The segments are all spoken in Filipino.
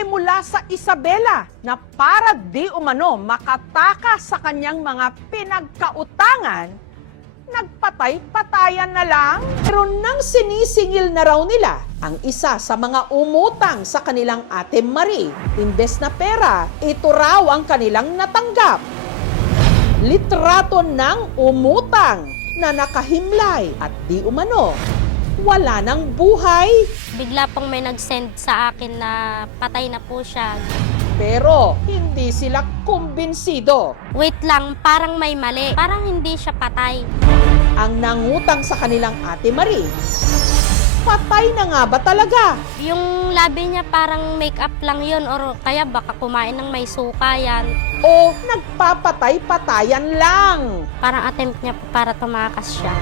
ay mula sa Isabela na para di umano makatakas sa kanyang mga pinagkautangan, nagpatay-patayan na lang. Pero nang sinisingil na raw nila ang isa sa mga umutang sa kanilang Ate Marie, imbes na pera, ito raw ang kanilang natanggap. Litrato ng umutang na nakahimlay at di umano wala ng buhay. Bigla pong may nag-send sa akin na patay na po siya. Pero hindi sila kumbinsido. Wait lang, parang may mali. Parang hindi siya patay. Ang nangutang sa kanilang Ate Marie, patay na nga ba talaga? Yung labi niya parang make-up lang yun or kaya baka kumain ng may suka yan. O nagpapatay-patayan lang? Parang attempt niya po para tumakas siya.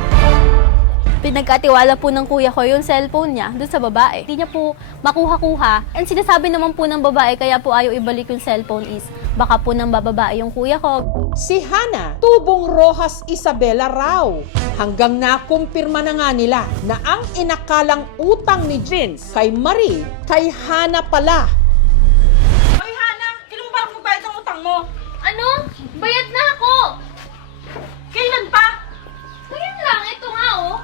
Pinagkatiwala po ng kuya ko yung cellphone niya doon sa babae. Hindi niya po makuha-kuha. And sinasabi naman po ng babae kaya po ayaw ibalik yung cellphone is baka po nang bababae yung kuya ko. Si Hana, tubong Rojas Isabela raw. Hanggang nakumpirma na nga nila na ang inakalang utang ni Vince kay Marie, kay Hana pala. Hoy, Hana! Kailan mo ba magbayad ang utang mo? Ano? Bayad na ako! Kailan pa? Ngayon lang, ito nga oh.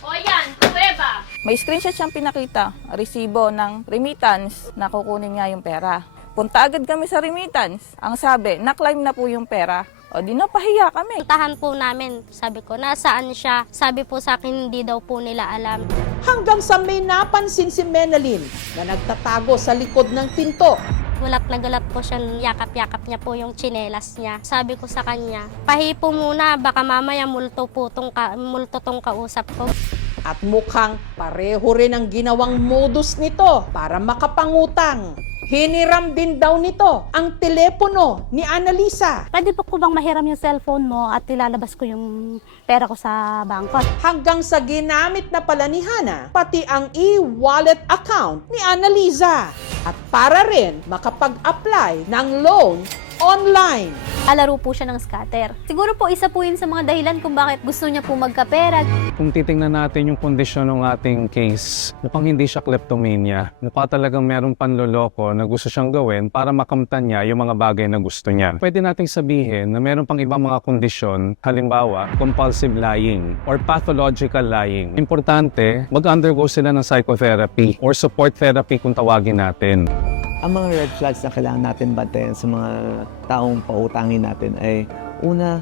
O yan, prueba. May screenshot siyang pinakita, resibo ng remittance na kukunin nga yung pera. Punta agad kami sa remittance. Ang sabi, na-claim na po yung pera. O di na, pahiya kami. Puntahan po namin, sabi ko, nasaan siya? Sabi po sa akin, hindi daw po nila alam. Hanggang sa may napansin si Menalyn na nagtatago sa likod ng pinto. Gulat na gulat po siya, yakap-yakap niya po yung tsinelas niya. Sabi ko sa kanya, pahipo muna, baka mamaya multo tong kausap ko. At mukhang pareho rin ang ginawang modus nito para makapangutang. Hiniram din daw nito ang telepono ni Annalisa. Pwede po ko bang mahiram yung cellphone mo at ilalabas ko yung pera ko sa bangko? Hanggang sa ginamit na pala ni Hana, pati ang e-wallet account ni Annalisa. At para rin makapag-apply ng loan online. Alaro po siya ng scatter. Siguro po isa po yun sa mga dahilan kung bakit gusto niya po magkapera. Kung titingnan natin yung kondisyon ng ating case, mukhang hindi siya kleptomania. Mukha talagang merong panloloko na gusto siyang gawin para makamtan niya yung mga bagay na gusto niya. Pwede nating sabihin na meron pang ibang mga kondisyon, halimbawa, compulsive lying or pathological lying. Importante, mag-undergo sila ng psychotherapy or support therapy kung tawagin natin. Ang mga red flags na kailangan natin bantayan sa mga taong pautangin natin ay una,